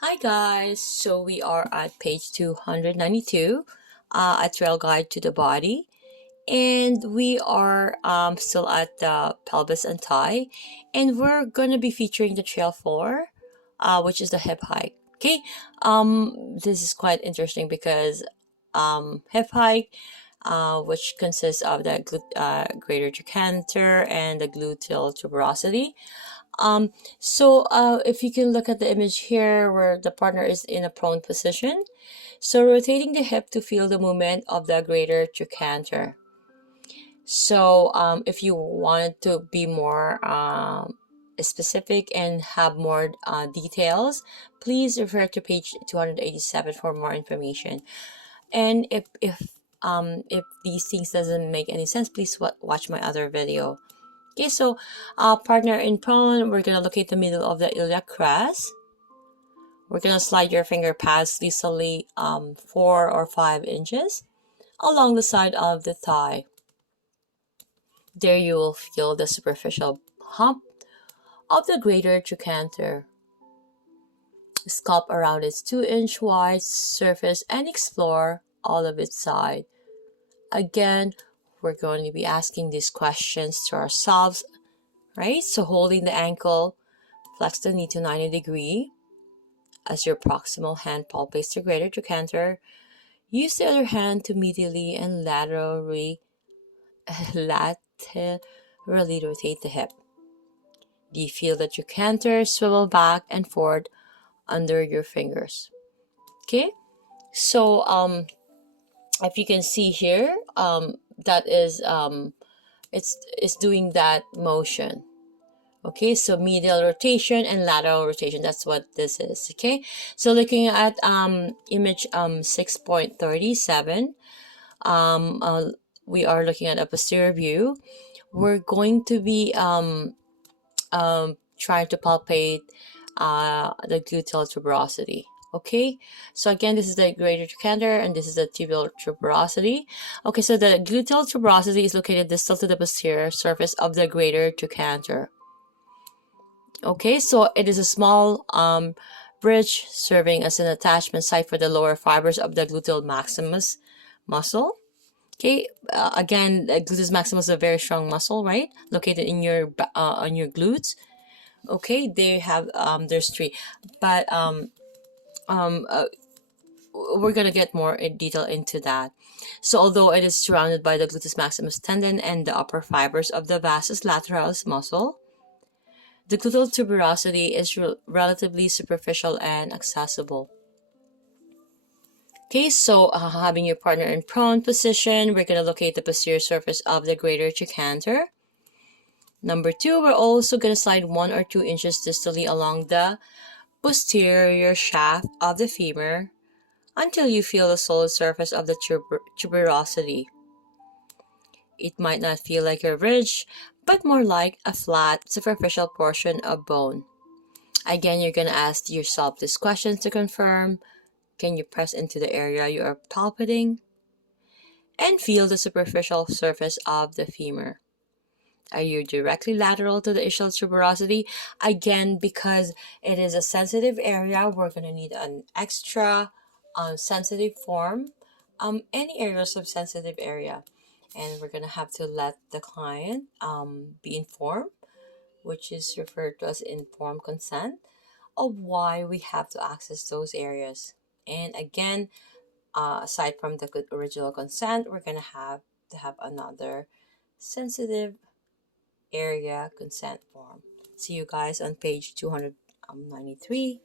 Hi guys, so we are at page 292, a trail guide to the body, and we are still at the pelvis and thigh, and we're going to be featuring the trail 4, which is the hip hike. Okay, this is quite interesting because hip hike, which consists of the greater trochanter and the gluteal tuberosity. Um, if you can look at the image here where the partner is in a prone position, so rotating the hip to feel the movement of the greater trochanter. So if you wanted to be more specific and have more details, please refer to page 287 for more information. And if these things doesn't make any sense, please watch my other video. Okay, so partner in prone, we're gonna locate the middle of the iliac crest. We're gonna slide your finger past distally 4 or 5 inches along the side of the thigh. There you will feel the superficial hump of the greater trochanter. Sculpt around its 2-inch wide surface and explore all of its side. Again, we're going to be asking these questions to ourselves, right? So holding the ankle, flex the knee to 90 degrees. As your proximal hand palpates the greater trochanter, use the other hand to medially and laterally rotate the hip. Do you feel the trochanter swivel back and forth under your fingers? Okay, so if you can see here, that is it's doing that motion. Okay, so medial rotation and lateral rotation, that's what this is. Okay, so looking at image 6.37, we are looking at a posterior view. We're going to be trying to palpate the gluteal tuberosity. Okay, so again, this is the greater trochanter and this is the tibial tuberosity. Okay, so the gluteal tuberosity is located distal to the posterior surface of the greater trochanter. Okay, so it is a small bridge serving as an attachment site for the lower fibers of the gluteal maximus muscle. Okay, again, the gluteus maximus is a very strong muscle, right? Located in your on your glutes. Okay, they have there's 3, but um, uh, we're gonna get more in detail into that. So although it is surrounded by the gluteus maximus tendon and the upper fibers of the vastus lateralis muscle, the gluteal tuberosity is relatively superficial and accessible. Okay, so having your partner in prone position, we're going to locate the posterior surface of the greater trochanter. Number 2, we're also going to slide 1 or 2 inches distally along the posterior shaft of the femur until you feel the solid surface of the tuberosity. It might not feel like a ridge, but more like a flat, superficial portion of bone. Again, you're going to ask yourself these questions to confirm. Can you press into the area you are palpating? And feel the superficial surface of the femur. Are you directly lateral to the ischial tuberosity? Again, because it is a sensitive area, we're going to need an extra sensitive form. Any areas of sensitive area. And we're going to have to let the client be informed, which is referred to as informed consent, of why we have to access those areas. And again, aside from the original consent, we're going to have another sensitive area consent form. See you guys on page 293.